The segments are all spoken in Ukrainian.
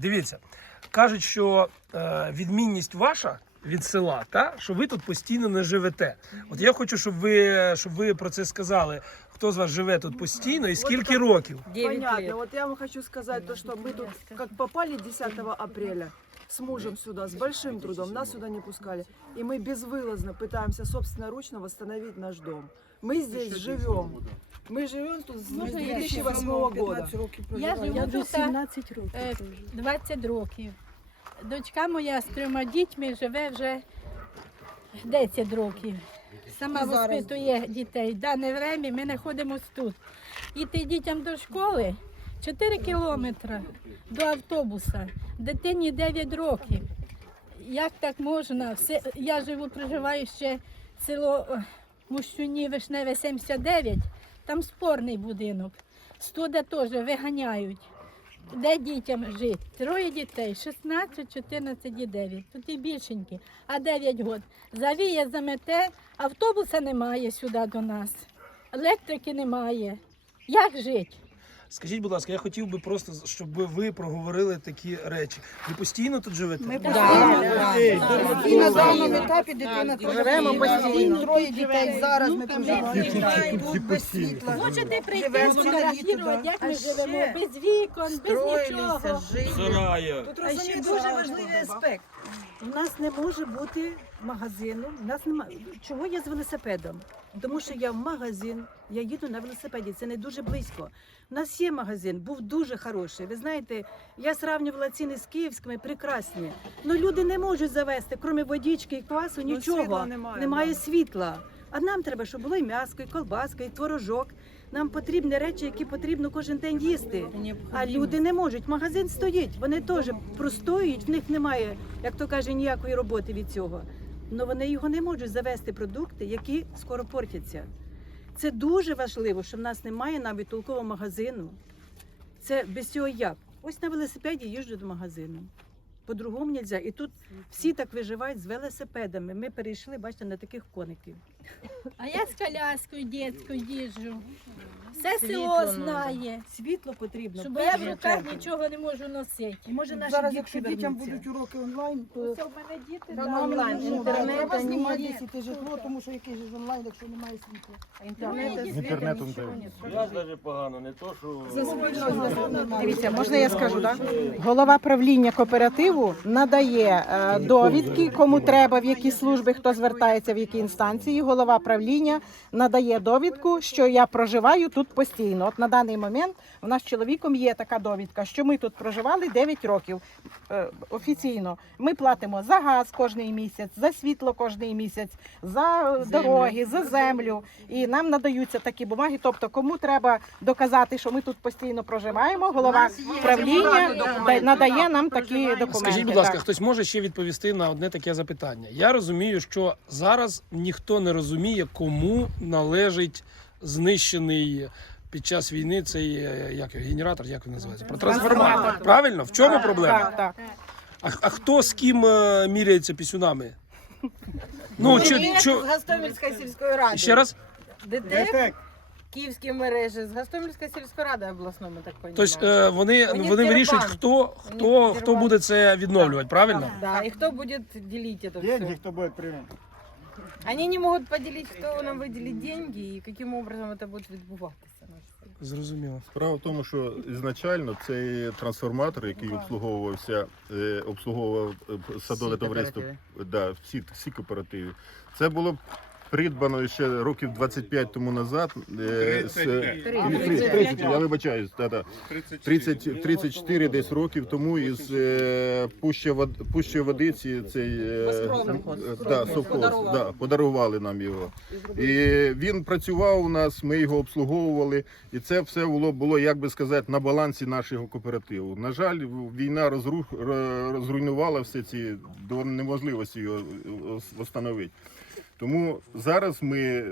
Дивіться, кажуть, що е, відмінність ваша від села, та що ви тут постійно не живете. От я хочу, щоб ви щоб ви про це сказали. Хто з вас живе тут постійно і скільки років? Понятно. Вот я вам хочу сказать то, что мы тут как попали 10 апреля с мужем сюда, с большим трудом, нас сюда не пускали. И мы безвылазно пытаемся собственноручно восстановить наш дом. Мы здесь живем. Мы живем тут с Можно я 2008 года. Я живу Я вже тут 17 років. е, тут живу. 20 років. Дочка моя з трьома дітьми живе вже 10 років. Сама воспитує дітей. В дане время ми знаходимося тут. Іти дітям до школи 4 кілометри до автобуса. Дитині 9 років. Як так можна? Все, я живу, проживаю ще село е, Мущуні Вишневе 79, там спорний будинок. Студа теж виганяють. Де дітям жити? Троє дітей, 16, 14 і 9. Тут і більшенькі, а 9 років. Завіє, замете, автобуса немає сюди до нас, електрики немає. Як жити? Скажіть, будь ласка, я хотів би просто, щоб ви проговорили такі речі. Ви постійно тут живете? Ми І на даному етапі дитина тут живемо постійно. Троє дітей зараз ми тут живемо. без світла. Можете прийти Живемо сфотографувати, як ми живемо, без вікон, без нічого. А ще дуже важливий аспект. У нас не може бути магазину. У нас немає. Чого я з велосипедом? Тому що я в магазин, я їду на велосипеді, це не дуже близько. У нас є магазин, був дуже хороший. Ви знаєте, я сравнювала ціни з київськими, прекрасні. Ну люди не можуть завести, крім водички і квасу, Ну, нічого. світла немає, немає світла. А нам треба, щоб було і м'яско, і колбаска, і творожок. Нам потрібні речі, які потрібно кожен день їсти. А люди не можуть. Магазин стоїть, вони теж простоюють, в них немає, як то каже, ніякої роботи від цього. Але вони його не можуть завести продукти, які скоро портяться. Це дуже важливо, що в нас немає навіть толкового магазину. Це без цього як? Ось на велосипеді їжджу до магазину. По-другому нельзя. І тут всі так виживають з велосипедами. Ми перейшли, бачите, на таких коників. А я з коляскою дітською їжджу. Все село знає, Світло потрібно. щоб я в руках нічого не можу носити. І може наші Зараз, дітки якщо дітям вернуться. будуть уроки онлайн, то Це в мене діти на да, онлайн онлайн. інтернет треба ні, знімати ні. житло, тому що який же ж онлайн, якщо немає світла. Інтернетом Я ж даже погано, не то, що... Дивіться, можна я скажу, так? Голова правління кооперативу надає е, довідки, кому треба, в які служби, хто звертається, в які інстанції. Голова правління надає довідку, що я проживаю тут постійно. От на даний момент у нас з чоловіком є така довідка, що ми тут проживали 9 років е, офіційно. Ми платимо за газ кожний місяць, за світло кожний місяць, за дороги, за землю. І нам надаються такі бумаги. Тобто, кому треба доказати, що ми тут постійно проживаємо, голова правління надає нам такі документи. Скажіть, будь ласка, так. хтось може ще відповісти на одне таке запитання? Я розумію, що зараз ніхто не розуміє, кому належить знищений під час війни цей е, як його, генератор, як він називається? Про трансформатор. Правильно? В чому проблема? Так, так. А, а хто з ким е, міряється пісюнами? Ну, чи, Директор чо, з Гостомельської сільської ради. ще раз? ДТЕК, Київські мережі, з Гостомельської сільської ради обласної, ми так розуміємо. Тобто е, вони, вони вирішують, хто, хто, хто буде це відновлювати, правильно? Да, и кто будет делить это Деньги все? кто будет принимать? Они не могут поделить, кто нам выделит деньги и каким образом это будет відбуватися. Зрозуміло. Справа в тому, що ізначально цей трансформатор, який обслуговувався, е, обслуговував е, садове Всі товариство, да, всі, всі кооперативи. Це було придбано ще років 25 тому назад. е, з- Ні, 30, 30, я вибачаюсь, да. 30, 34 десь років тому із е, Пуща, Вод- Пуща Водиці цей е, е, да, совхоз, да, подарували нам його. І він працював у нас, ми його обслуговували, і це все було, було як би сказати, на балансі нашого кооперативу. На жаль, війна розрух, ро- розруйнувала все ці до неможливості його встановити. Тому зараз ми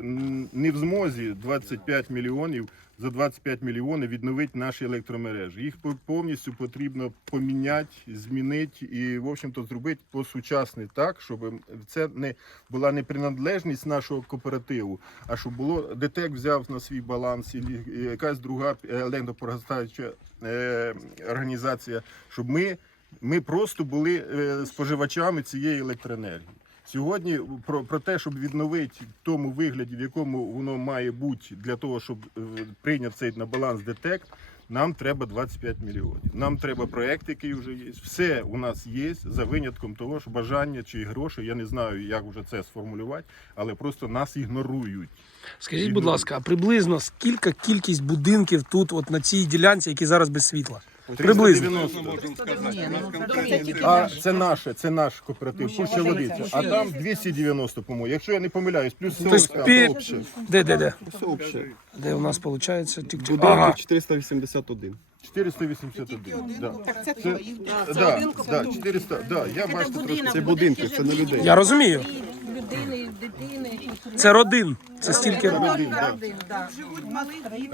не в змозі 25 мільйонів за 25 мільйонів відновити наші електромережі. Їх повністю потрібно поміняти, змінити і, в общем-то, зробити по-сучасне так, щоб це не була не приналежність нашого кооперативу, а щоб було ДТЕК взяв на свій баланс, і якась друга електропоростаюча е, організація, щоб ми Ми просто були е, споживачами цієї електроенергії. Сьогодні про, про те, щоб відновити в тому вигляді, в якому воно має бути для того, щоб е, прийняв цей на баланс ДТЕК, нам треба 25 мільйонів. Нам треба проект, який вже є. Все у нас є за винятком того, що бажання чи гроші, я не знаю, як вже це сформулювати, але просто нас ігнорують. Скажіть, будь ласка, а приблизно скільки кількість будинків тут, от на цій ділянці, які зараз без світла? Приблизно. 390. А це наше, це наш кооператив, Пуща Водиця. А там 290, по-моєму. Якщо я не помиляюсь, плюс Тобто пі- обще. Де, де, де? Все обще. Де у нас виходить? Ага. 481. 481. Да. Так це Це, да, да, 400, да, я бачу трошки. Це будинки, це не людей. Я розумію. Людини, дитини. Це родин. Це стільки. Один, да.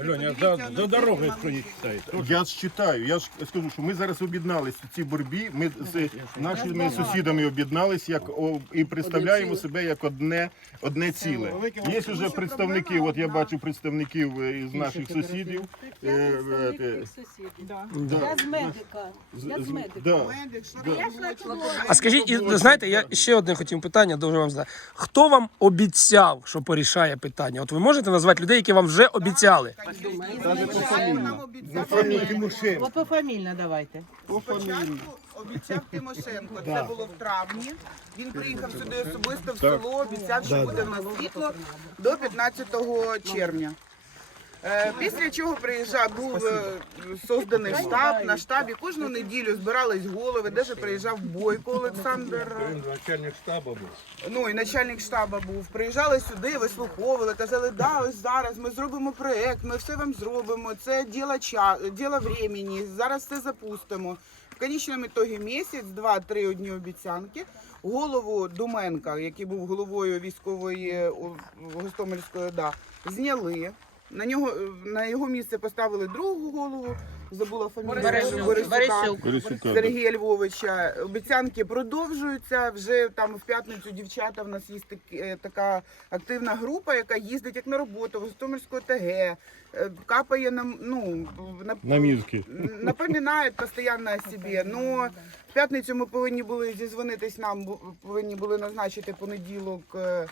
Льоня, за, за дорогою що не читаєте. Я ж читаю, я ж скажу, що ми зараз об'єдналися в цій боротьбі. Ми з нашими сусідами об'єдналися як о, і представляємо себе як одне, одне ціле. Є вже представники, от я бачу представників е, із наших сусідів. Е, е, е, Я з медика. з- Я з з- медика. да. А скажіть, і знаєте, я ще одне хотів питання, дуже вам Хто вам обіцяв, що порішає питання? От ви можете назвати людей, які вам вже обіцяли? От пофамільно давайте. Спочатку обіцяв Тимошенко. Це було в травні. Він приїхав сюди особисто в село, обіцяв, що буде в нас світло до 15 червня. Е, Після чого приїжджав, був е, созданий штаб. На штабі кожну неділю збирались голови, де ж приїжджав Бойко Олександр. Начальник штабу був. Ну і начальник штабу був. Приїжджали сюди, вислуховували, казали, да, ось зараз ми зробимо проект, ми все вам зробимо. Це діло ча... діло времени, зараз все запустимо. В конечному ітогі місяць, два-три одні обіцянки. Голову Думенка, який був головою військової Гостомельської ОДА, зняли. На нього на його місце поставили другу голову. Забула фамілію Борисюка. Борисюка, да. Сергія Львовича. Обіцянки продовжуються. Вже там в п'ятницю дівчата. В нас є такі- е, така активна група, яка їздить як на роботу в Гостомельську ТГ, е, капає нам, ну на, На мізки. напоминає постійно о собі. Ну в п'ятницю ми повинні були зізвонитись. Нам повинні були назначити понеділок. е,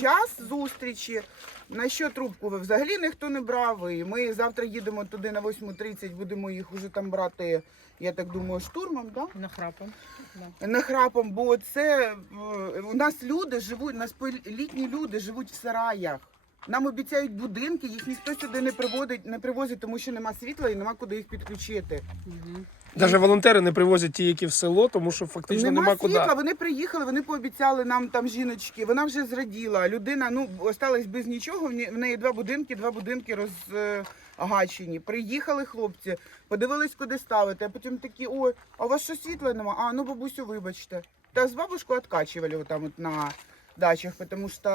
Час зустрічі. На що трубку ви взагалі ніхто не брав. І ми завтра їдемо туди на 8.30, будемо їх уже там брати, я так думаю, штурмом, да? Нахрапом. нахрапом, бо це е, у нас люди живуть, у нас літні люди живуть в сараях. Нам обіцяють будинки, їх ніхто сюди не приводить, не привозить, тому що нема світла і нема куди їх підключити. Навіть волонтери не привозять ті, які в село, тому що фактично нема, нема куди. світла, вони приїхали, вони пообіцяли нам там жіночки. Вона вже зраділа. Людина ну осталась без нічого. В неї- два будинки, два будинки розгачені. Приїхали хлопці, подивились, куди ставити. А потім такі, ой, а у вас що світла нема? А ну бабусю, вибачте. Та з бабушкою откачували там от на дачах, тому що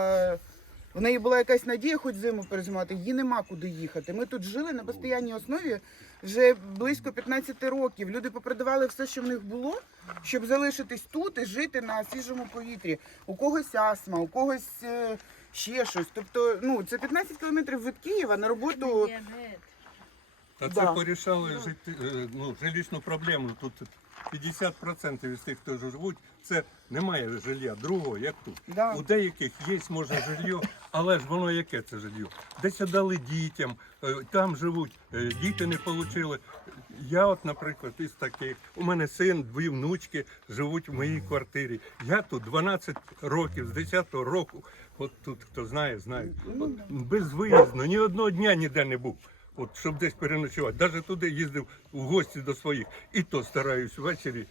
в неї була якась надія, хоч зиму перезимати. Їй нема куди їхати. Ми тут жили на постійній основі вже близько 15 років. Люди попродавали все, що в них було, щоб залишитись тут і жити на свіжому повітрі. У когось астма, у когось е, ще щось. Тобто, ну це 15 кілометрів від Києва на роботу. Та Да. це порішали жити, е, ну, жилищну проблему. Тут 50% із тих, хто живуть, це немає жилья другого, як тут. Да. У деяких є, може, жилье, але ж воно яке це жилье? Десь дали дітям, е, там живуть, е, діти не отримали. Я, от, наприклад, із таких, у мене син, дві внучки живуть в моїй квартирі. Я тут 12 років, з 10-го року, от тут хто знає, знає. От, безвиїзно, ні одного дня ніде не був. От щоб десь переночувати. Навіть туди їздив в гості до своїх. І то стараюсь ввечері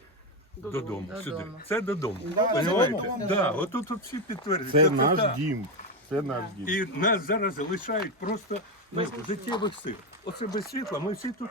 додому. сюди. Це додому. Да, Понимаєте? Да, от тут от всі підтвердять. Це Це наш так. дім. Це наш дім. І нас зараз лишають просто ну, життєвих сил. Оце без світла. Ми всі тут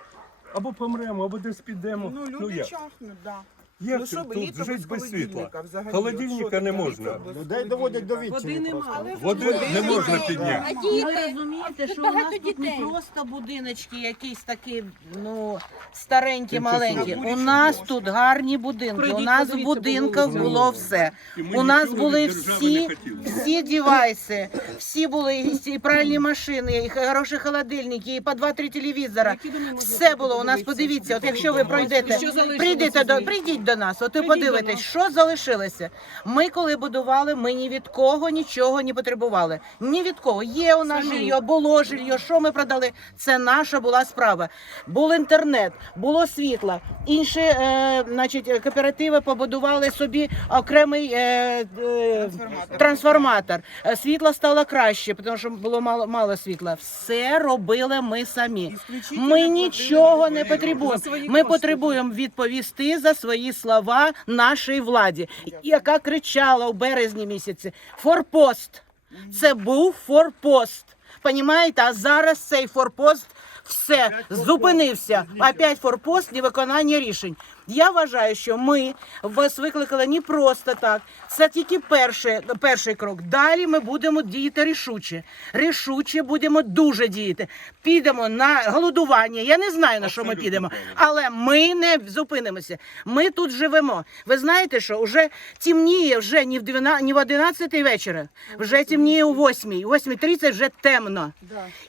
або помремо, або десь підемо. Ну, люди як? чахнуть, да. Як Ну, що ви, тут літо жити без без світла? холодильника взагалі? Холодильника От що не таке можна. літо без Людей доводять до відчаю просто. Води не можна підняти. Діти, Ви розумієте, що у нас тут не просто будиночки, якісь такі, ну, старенькі, маленькі. У нас тут гарні будинки. У нас в будинках було все. У нас були всі, всі девайси, всі були і і пральні машини, і хороші холодильники, і по два-три телевізора. Все було у нас. Подивіться, от якщо ви пройдете, прийдете до прийдіть до нас, от і подивитесь, що залишилося. Ми коли будували, ми ні від кого нічого не потребували. Ні від кого. Є у нас жилье, було жилье, що ми продали. Це наша була справа. Був інтернет, було світло. Інші е, значить, кооперативи побудували собі окремий е, е, трансформатор. Е, Світло стало краще, тому що було мало, мало світла. Все робили ми самі. Ми нічого не потребуємо. Ми потребуємо відповісти за свої слова нашій владі, яка кричала у березні місяці форпост. Це був форпост. Понімаєте? А зараз цей форпост все зупинився. Опять форпост невиконання рішень. Я вважаю, що ми вас викликали не просто так. Це тільки перший, перший крок. Далі ми будемо діяти рішуче. Рішуче будемо дуже діяти. Підемо на голодування. Я не знаю на що ми підемо, але ми не зупинимося. Ми тут живемо. Ви знаєте, що вже темніє вже не в 12, не в 11 вечора, вже темніє у 8. У 8.30 вже темно.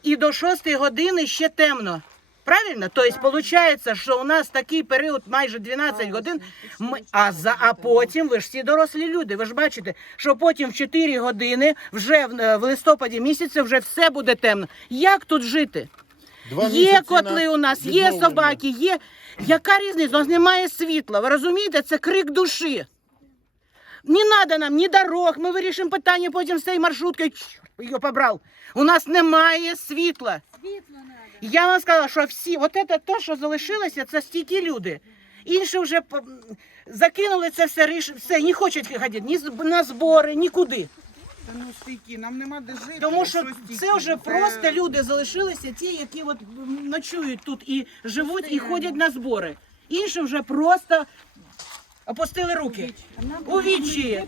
І до 6 години ще темно. Правильно? Тобто, виходить, що у нас такий період майже 12 годин. Ми, а, за, а потім, ви ж всі дорослі люди, ви ж бачите, що потім в 4 години, вже в, е, в листопаді місяці, вже все буде темно. Як тут жити? Два Є котли у нас, є собаки, є. Яка різниця? У нас немає світла. Ви розумієте, це крик душі. Не треба нам ні дорог, ми вирішимо питання потім з цією маршруткою. Його побрав. У нас немає світла. Я вам сказала, що всі, от це те, що залишилося, це стільки люди. Інші вже закинули це все, ріш- все не хочуть ходити ні на збори, нікуди. Та ну стільки, нам нема де жити. Тому що це вже просто люди залишилися, ті, які от ночують тут і живуть, і ходять на збори. Інші вже просто опустили руки. У вічі.